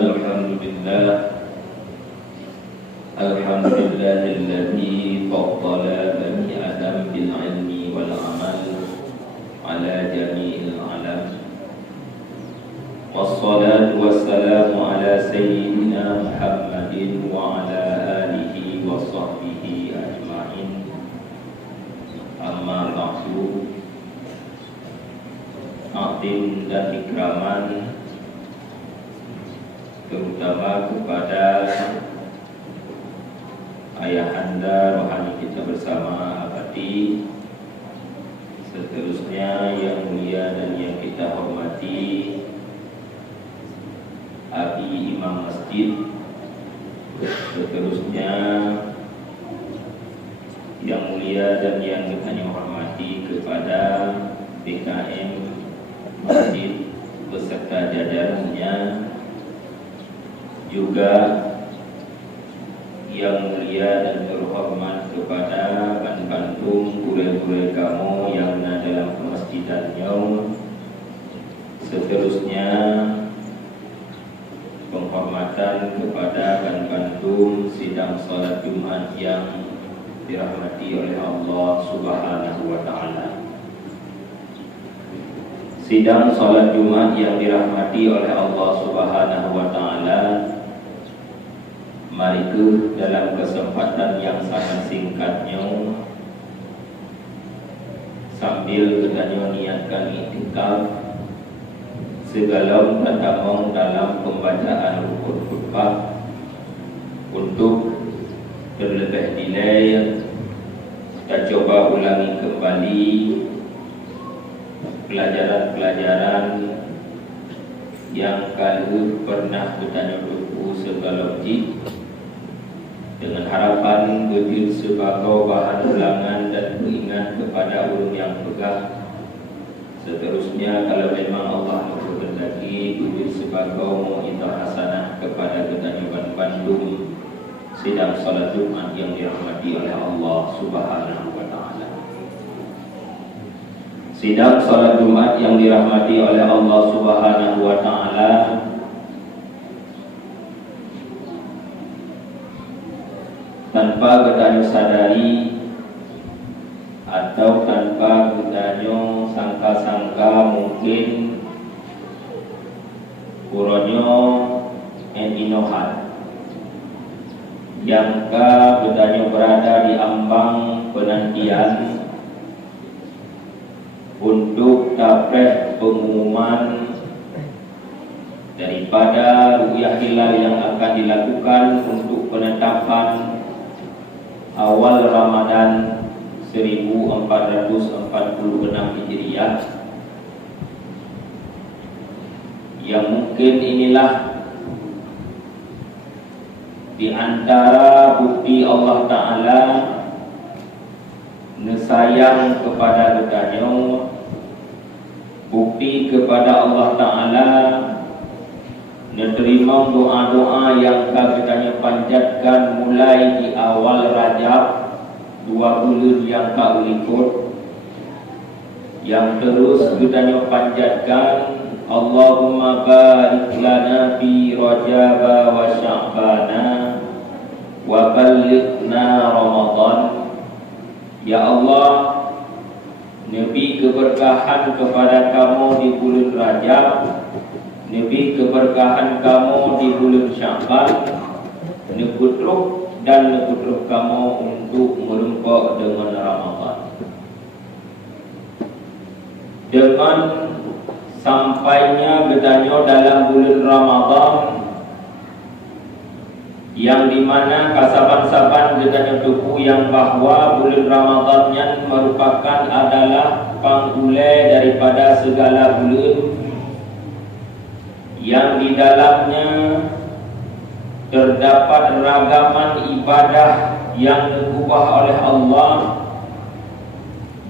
Alhamdulillah, alhamdulillahilladzi faddala bani Adam bil ilmi wal amal ala jami'il alam. Wassalatu wassalamu ala sayyidina Muhammadin wa ala alihi wa sahbihi ajma'in. Amma ba'du. Takdim dan ikraman terutama kepada ayahanda rohani kita bersama abadi, seterusnya yang mulia dan yang kita hormati Abi Imam Masjid, seterusnya yang mulia dan yang kita hormati kepada BKM Masjid beserta jajarannya, juga yang mulia dan terhormat kepada Bandung guru-guru kamu yang ada dalam kemasjidannya, seterusnya penghormatan kepada Bandung sidang salat Jumat yang dirahmati oleh Allah Subhanahu wa taala. Sidang salat Jumat yang dirahmati oleh Allah Subhanahu wa taala, mari dalam kesempatan yang sangat singkatnya, sambil kita niatkan iktikaf segala pertemuan dalam pembacaan rukun khutbah, untuk terlebih delay kita coba ulangi kembali pelajaran-pelajaran yang kalau pernah bertanya dulu sebelum ini, dengan harapan betul sebagai bahan ulangan dan pengingat kepada ulun yang pegah. Seterusnya kalau memang Allah berkehendaki betul sebagai mu'idah hasanah kepada ketanjuan Bandung sidang salat Jumat yang dirahmati oleh Allah Subhanahu wa taala. Sidang salat Jumat yang dirahmati oleh Allah Subhanahu wa taala tanpa kita sadari atau tanpa kita sangka-sangka, mungkin kuronyo endinohan yang kita berada di ambang penantian untuk tapreh pengumuman daripada ru'yah hilal yang akan dilakukan untuk penetapan awal Ramadan 1446 Hijriah, yang mungkin inilah di antara bukti Allah Ta'ala nesayang kepada kita, bukti kepada Allah Ta'ala menerima doa-doa yang kita panjatkan mulai di awal Rajab 2 bulan yang ikut, yang terus kita panjatkan Allahumma barik lana fi Rajab wa Sya'bana wa ballighna Ramadan. Ya Allah, Nabi keberkahan kepada kamu di bulan Rajab, Nabi keberkahan kamu di bulan Sya'ban, nekutruk dan nekutruk kamu untuk melumpak dengan Ramadan. Dengan sampainya gedanya dalam bulan Ramadan, yang dimana kasaban-saban gedanya tuku yang bahwa bulan Ramadannya merupakan adalah panggulai daripada segala bulan, yang di dalamnya terdapat ragaman ibadah yang diubah oleh Allah.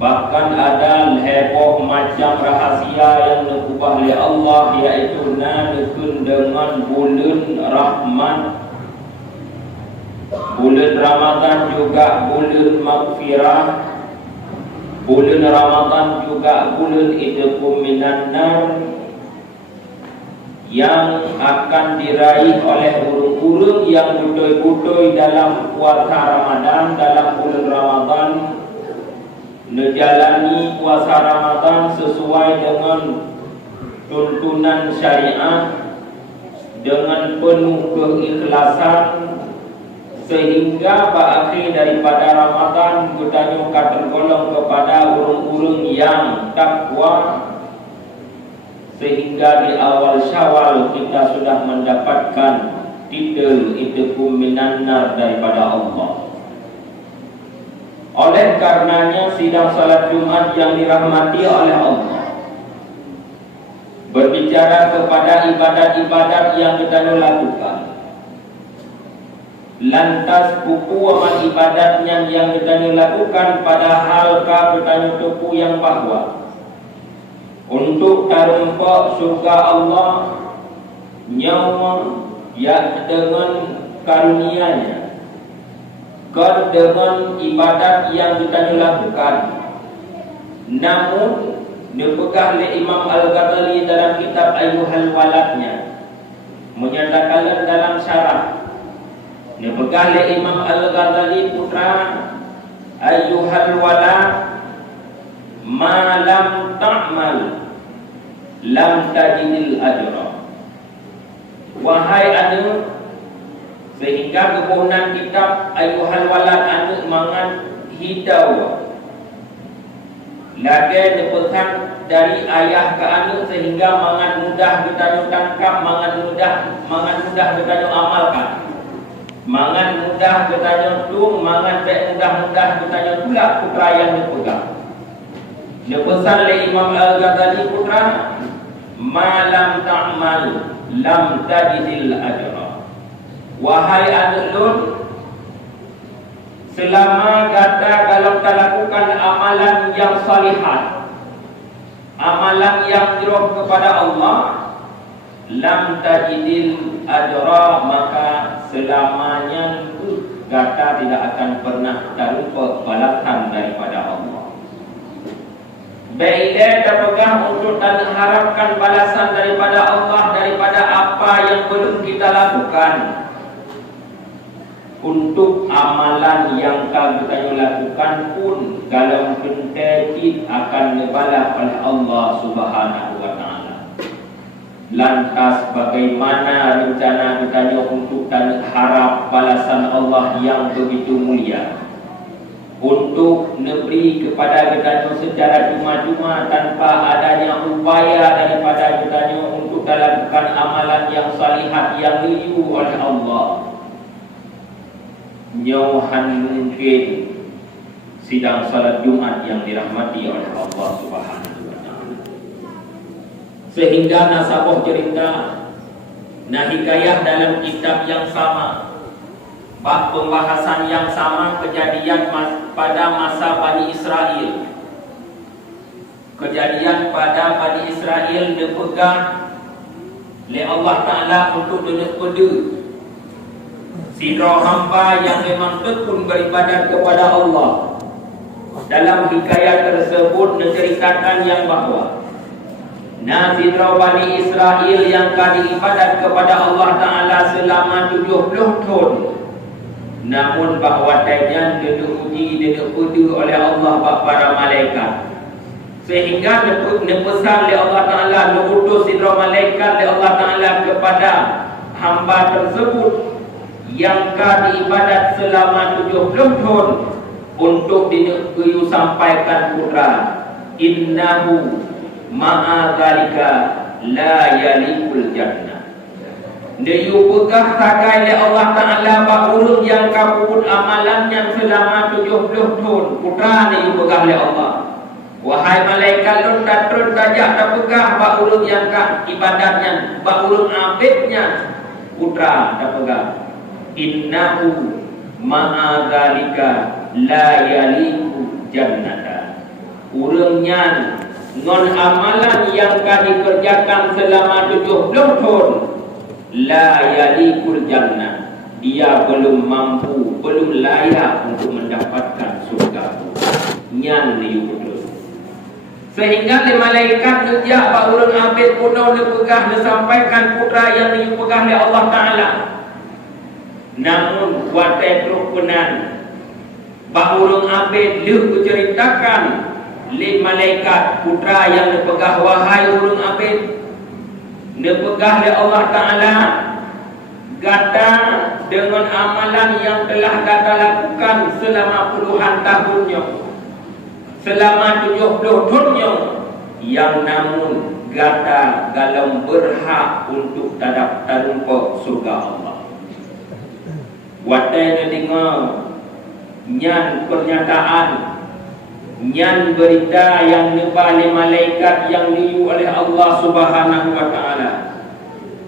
Bahkan ada heboh macam rahasia yang diubah oleh Allah, yaitu nadekun dengan bulan rahmat. Bulan Ramadan juga bulan maghfirah, bulan Ramadan juga bulan itqum minan nar, yang akan diraih oleh urung-urung yang butoi-butoi dalam puasa Ramadan, dalam bulan Ramadan, menjalani puasa Ramadan sesuai dengan tuntunan syariat dengan penuh keikhlasan, sehingga berakhir daripada Ramadan kita tergolong kepada urung-urung yang takwa, sehingga di awal Syawal kita sudah mendapatkan titel itqum minan nar daripada Allah. Oleh karenanya sidang salat Jumat yang dirahmati oleh Allah berbicara kepada ibadat-ibadat yang kita lakukan. Lantas buku amal ibadatnya yang kita lakukan, padahal kita tuku yang bahwa untuk tarumpak surga Allah nyawa ya dengan karunia-Nya, dengan ibadat yang kita lakukan. Namun dipegah oleh Imam Al-Ghazali dalam kitab Ayyuhal Waladnya, menyatakan dalam syarah, dipegah oleh Imam Al-Ghazali putra, Ayyuhal Walad ma lam ta'mal lam tajidil ajra. Wahai anak, sehingga kebunan kitab Ayyuhal Walad anak mangan hidau lagi dipesan dari ayah ke anak, sehingga mangan mudah kita tangkap, mangan mudah kita amalkan, mangan mudah kita tung, mangan mudah kita pula putra yang dipegang. Dipesan oleh Imam Al-Ghazali putra, ma lam ta'mal lam tajidil ajra. Wahai anak lun, selama kata kalau kita lakukan amalan yang salihat, amalan yang dirah kepada Allah, lam tajidil ajra, maka selamanya kata tidak akan pernah terlupa balasan daripada Allah. Baiklah terpegang untuk dan harapkan balasan daripada Allah daripada apa yang belum kita lakukan. Untuk amalan yang kita lakukan pun kalau penting akan dibalas oleh Allah Subhanahu wa taala. Lantas bagaimana rencana kita untuk dan harap balasan Allah yang begitu mulia, untuk memberi kepada kita secara cuma-cuma tanpa adanya upaya daripada kita untuk melakukan amalan yang salihat yang diriu oleh Allah. Jauhan mungkin sidang salat Jumat yang dirahmati oleh Allah Subhanahu wa taala. Sehingga nasabah cerita hikayah dalam kitab yang sama, bab pembahasan yang sama, kejadian pada masa Bani Israel. Kejadian pada Bani Israel dipegang oleh Allah Ta'ala untuk dinepedu sidra hamba yang memang tekun beribadat kepada Allah. Dalam hikayat tersebut menceritakan yang bahawa sidra Bani Israel yang beribadat kepada Allah Ta'ala selama 70 tahun, namun bahawa tanya diuji, diuji oleh Allah para malaikat, sehingga dipesan oleh Allah Ta'ala, diutus sidra malaikat oleh Allah Ta'ala kepada hamba tersebut yang diibadat selama 70 tahun untuk sampaikan putra, innahu ma'a dzalika la yalikul jannah. Dia pegah sakai oleh Allah Ta'ala bahawa yang kabut amalannya selama 70 tahun, putra dia pegah oleh Allah. Wahai malaikat lun terus saja terpegah bahawa yang ibadatnya, bahawa abidnya, putra terpegah. Innahu ma'a dzalika la yaliku jannata. Urangnya ngon amalan yang dikerjakan selama 70 tahun, la yalikul jannah, dia belum mampu, belum layak untuk mendapatkan surga. Nyan diutus. Sehingga di malaikat ngejak pak urang abid kuno nepegah disampaikan putra yang dipegah oleh Allah Ta'ala. Namun watai kerukunan pak urang abid lu kuceritakan li malaikat putra yang nepegah wahai urang abid nepegah oleh Allah Ta'ala gata dengan amalan yang telah gata lakukan selama puluhan tahunnya, selama 70 tahunnya, yang namun gata galam berhak untuk tadak tarumpa surga Allah. Watai dengar nyan pernyataan, nyan berita yang nebali malaikat yang diu oleh Allah Subhanahu wa Ta'ala.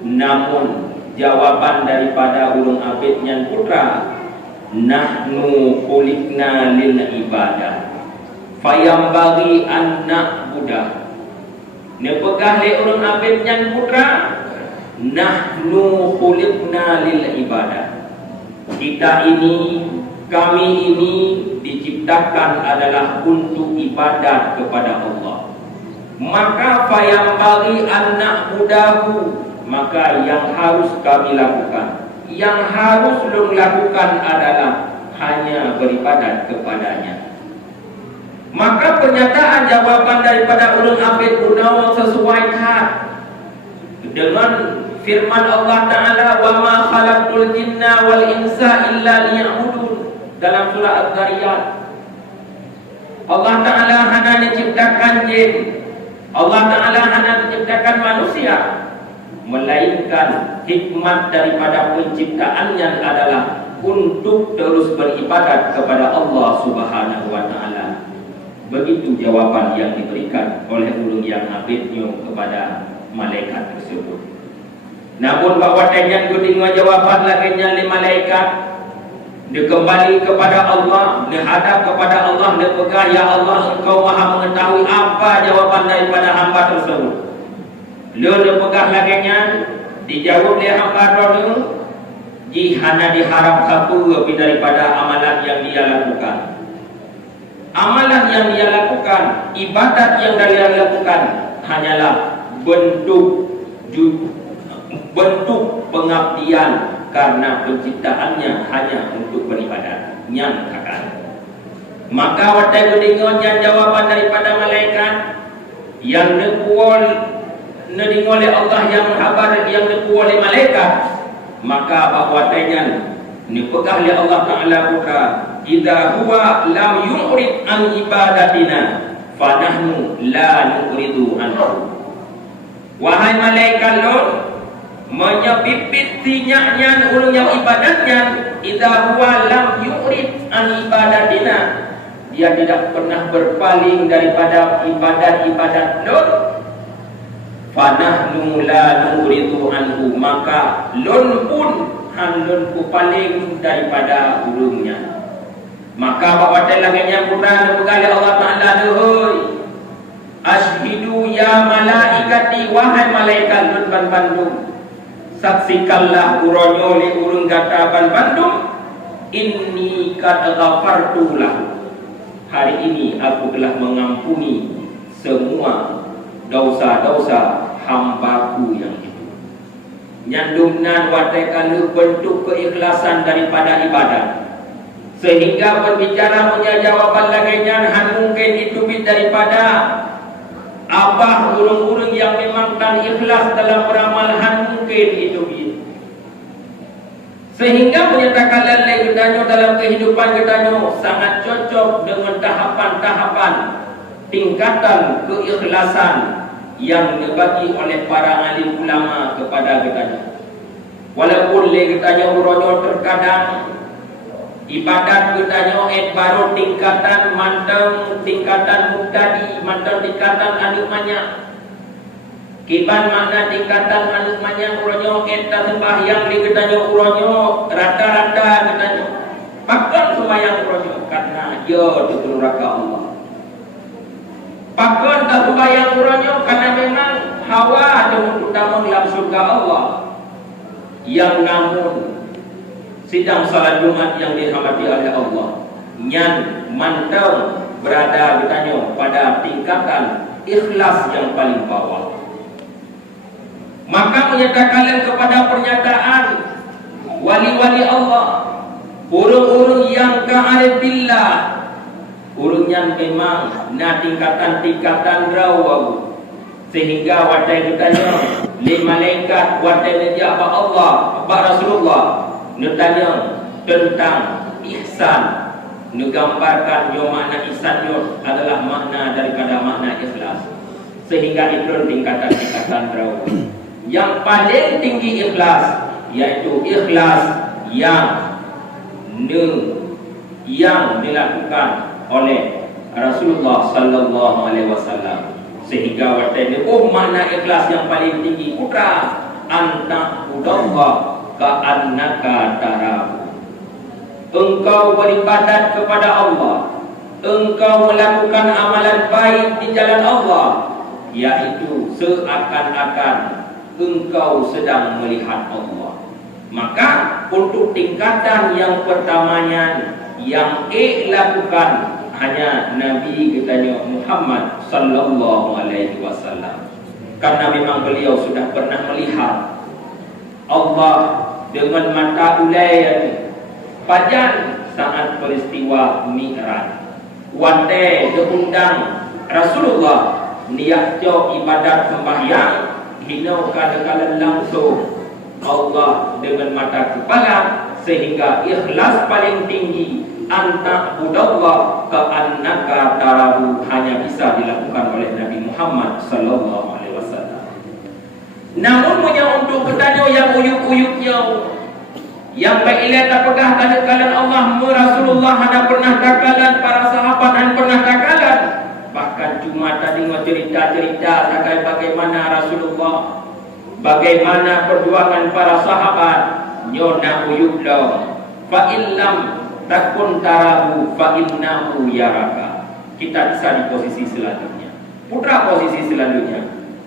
Namun jawaban daripada ulung abid nyan putra, nahnu khuliqna lil ibadah fayambagi an na'budah. Nepegah le ulung abid nyan putra, nahnu khuliqna lil ibadah. Kita ini, kami ini diciptakan adalah untuk ibadat kepada Allah. Maka fayambagi an na'budahu, maka yang harus kami lakukan, yang harus lu lakukan adalah hanya beribadat kepadanya. Maka pernyataan jawaban daripada ulun abid Gunawan sesuai hak dengan firman Allah Ta'ala, wa ma khalaqtul jinna wal insa illa liya'budun, dalam surah Al-Dhariyat. Allah Ta'ala hanya menciptakan jin, Allah Ta'ala hanya menciptakan manusia, melainkan hikmat daripada penciptaannya adalah untuk terus beribadat kepada Allah Subhanahu wa Ta'ala. Begitu jawaban yang diberikan oleh ulun yang abidnya kepada malaikat tersebut. Namun bahwa tanya gudinga jawaban lagi nyali malaikat, dia kembali kepada Allah, dia hadap kepada Allah, dia pegang, ya Allah, engkau maha mengetahui apa jawaban daripada hamba tersebut. Dia pegang lagi nyali, dijawab oleh hamba tersebut, jihana diharap satu lebih daripada amalan yang dia lakukan. Amalan yang dia lakukan, ibadat yang dia lakukan hanyalah bentuk pengabdian karena penciptaannya hanya untuk beribadat. Yang akan. Maka watai gudingonya jawaban daripada malaikat yang dikuol oleh Allah, yang habar yang dikuol oleh malaikat, maka bahwatanya dipegah oleh Allah Ta'ala putra, idza huwa lam yu'rid an ibadatina fanahnu la nuridu anhu. Wahai malaikat Lut, menyebibit tinyaknya ulung yang ibadatnya, idza huwa lam yu'rid an ibadatina, dia tidak pernah berpaling daripada ibadat-ibadat Lut, fanahnu la nuridu anhu, maka Lut pun hanlun ku paling daripada ulungnya. Maka bawa telangnya Quran berkali Allah Ta'ala, duhoi ashhidu ya malaikati, wahai malaikat Lut ban Bandung, saksikanlah uronyo li urung gata ban Bandung, inni kad ghafartu lahu, hari ini aku telah mengampuni semua dosa-dosa hambaku yang itu. Nyandungnan watekan lu bentuk keikhlasan daripada ibadat, sehingga berbicara punya jawaban laginya mungkin itu daripada abah urung-urung yang memang tan ikhlas dalam beramal, mungkin itu sehingga menyatakan lain kita dalam kehidupan kita sangat cocok dengan tahapan-tahapan tingkatan keikhlasan yang dibagi oleh para alim ulama kepada kita. Walaupun kita uronyo terkadang ibadat kita baru tingkatan manteng, tingkatan mubtadi, manteng tingkatan anu banyak. Kiban makna tingkatan anu banyak uronyo eta sembahyang di kita uronyo rata-rata kita pakon sembahyang uronyo karena yo tutur neraka Allah. Pakon tak sembahyang uronyo karena memang hawa dengan utama dalam surga Allah. Yang namun sidang salat Jumat yang dirahmati oleh Allah, nyan mantau berada bertanya pada tingkatan ikhlas yang paling bawah. Maka menyatakan kepada pernyataan wali-wali Allah, orang-orang yang ka'arif billah, orang yang memang na tingkatan-tingkatan rawau, sehingga watai ditanya li malaikat, watai menjawab Allah, Pak Rasulullah ditanya tentang ihsan, menggambarkan yo makna ihsan yo adalah makna daripada makna ikhlas, sehingga itu tingkatan-tingkatan rawau. Yang paling tinggi ikhlas yaitu ikhlas yang dilakukan oleh Rasulullah sallallahu alaihi wasallam, sehingga waktu makna ikhlas yang paling tinggi putra anta budallah ka'annaka tarahu. Engkau beribadat kepada Allah, engkau melakukan amalan baik di jalan Allah, yaitu seakan-akan engkau sedang melihat Allah. Maka untuk tingkatan yang pertamanya yang lakukan hanya Nabi kita Muhammad sallallahu alaihi wasallam, karena memang beliau sudah pernah melihat Allah dengan mata ulai pajan saat peristiwa Mi'raj. Wante diundang Rasulullah niat ibadat sembahyang, hinau kala-kala langsung Allah dengan mata kepala, sehingga ikhlas paling tinggi anta budallah ka'annaka tarahu hanya bisa dilakukan oleh Nabi Muhammad sallallahu alaihi wasallam. Namun punya untuk bertanya yang uyuk-uyuknya, yang baiklah tak pegah kala-kala Allah Rasulullah ada pernah takalan, para sahabat dan pernah takalan. Bahkan cuma tadi cerita-cerita terkait bagaimana Rasulullah, bagaimana perjuangan para sahabat, nyona uyublah fa illam takun tarahu fa innahu yaraka. Kita bisa di posisi selanjutnya. Putra posisi selanjutnya,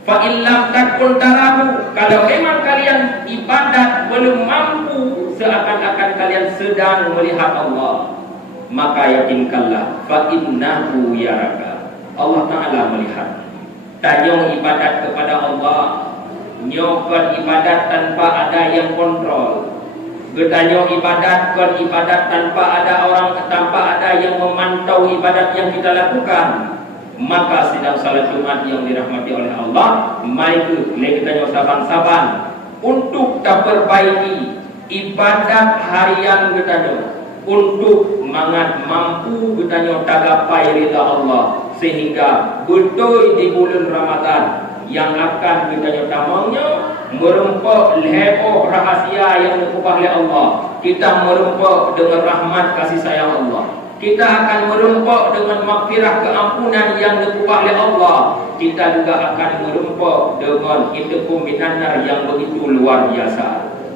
fa illam takun tarahu, kalau memang kalian ibadat belum mampu, seakan-akan kalian sedang melihat Allah, maka yakinkanlah fa innahu yaraka, Allah Ta'ala melihat. Tanya ibadat kepada Allah, nyokon ibadat tanpa ada yang kontrol. Bertanya ibadat tanpa ada yang memantau ibadat yang kita lakukan. Maka sidang salat Jumat yang dirahmati oleh Allah, mari kita saban-saban untuk tak perbaiki ibadat harian kita, untuk mangat mampu kita tagapai ridha Allah, sehingga betul di bulan Ramadan yang akan kita tamangnya merempok lehpo rahasia yang dikubah oleh Allah. Kita merempok dengan rahmat kasih sayang Allah. Kita akan merempok dengan maghfirah keampunan yang dikubah oleh Allah. Kita juga akan merempok dengan intiqam minanar yang begitu luar biasa.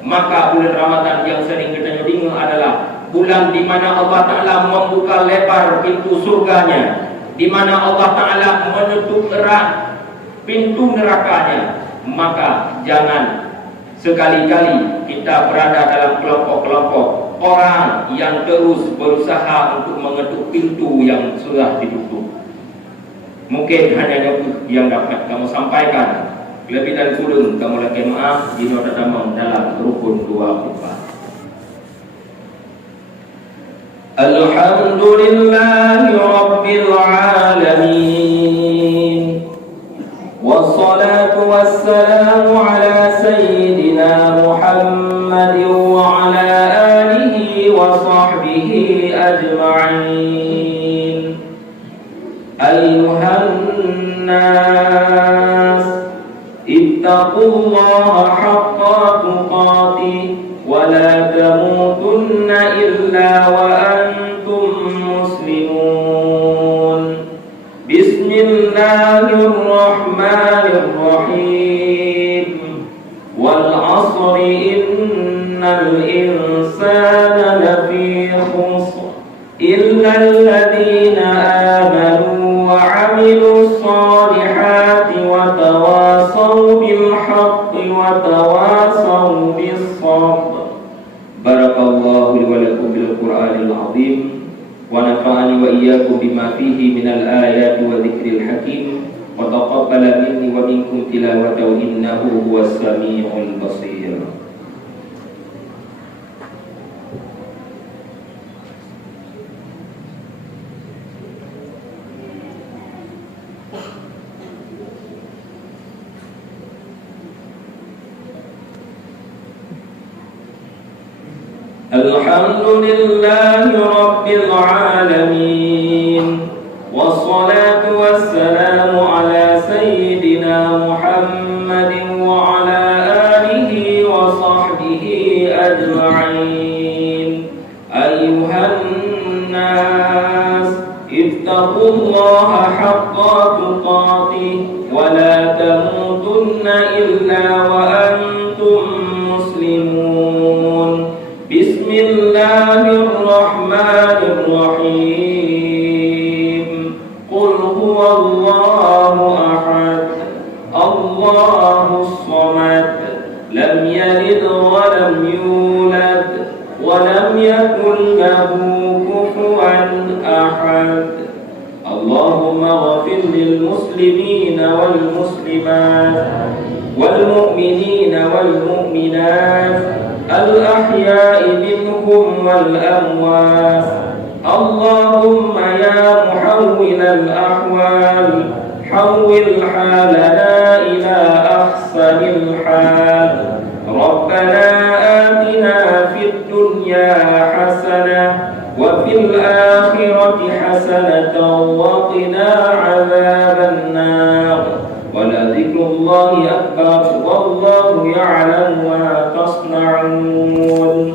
Maka bulan Ramadan yang sering kita dengar adalah bulan di mana Allah Ta'ala membuka lebar pintu surganya, di mana Allah Ta'ala menutup erat pintu nerakanya. Maka jangan sekali-kali kita berada dalam kelompok-kelompok orang yang terus berusaha untuk mengetuk pintu yang sudah ditutup. Mungkin hanya yang dapat kamu sampaikan. Lebih dan kurang kamu lagi maaf jika terdapat dalam rukun 24. Alhamdulillahi Rabbil Alamin, wassalatu wassalamu ala sayyidina Muhammadin wa ala alihi wa sahbihi ajma'in. Ayuhan nas, ittaqullaha haqqa tuqatih wa la tamutunna illa wa antum muslimun. Bismillahirrahmanirrahim. Wal 'asri innal insana lafi khusr illa alladhina amanu wa 'amilus solihati wa tawasaw bil haqqi wa tawasaw bis sabr. Barakallahu li wa lakum bil Qur'anil 'azim wa nafa'ani wa iyyakum bima fihi minal ayati wa dzikril hakim. وتقبل مني ومنكم تلاوته إنه هو السميع البصير. الحمد لله رب العالمين، والصلاة والسلام على سيدنا محمد وعلى آله وصحبه أجمعين. أيها الناس اتقوا الله حق تقاته ولا تموتن إلا وأنتم مسلمون. بسم الله الرحمن الرحيم. قل هو الله أحد الله الصمد لم يلد ولم يولد ولم يكن له كفوا أحد. اللهم اغفر للمسلمين والمسلمات والمؤمنين والمؤمنات الأحياء منهم والأموات. اللهم يا محول الأحوال حول حالنا إلى أحسن الحال. ربنا آتنا في الدنيا حسنة وفي الآخرة حسنة وقنا عذاب النار. ولذكر الله أكبر والله يعلم ما تصنعون.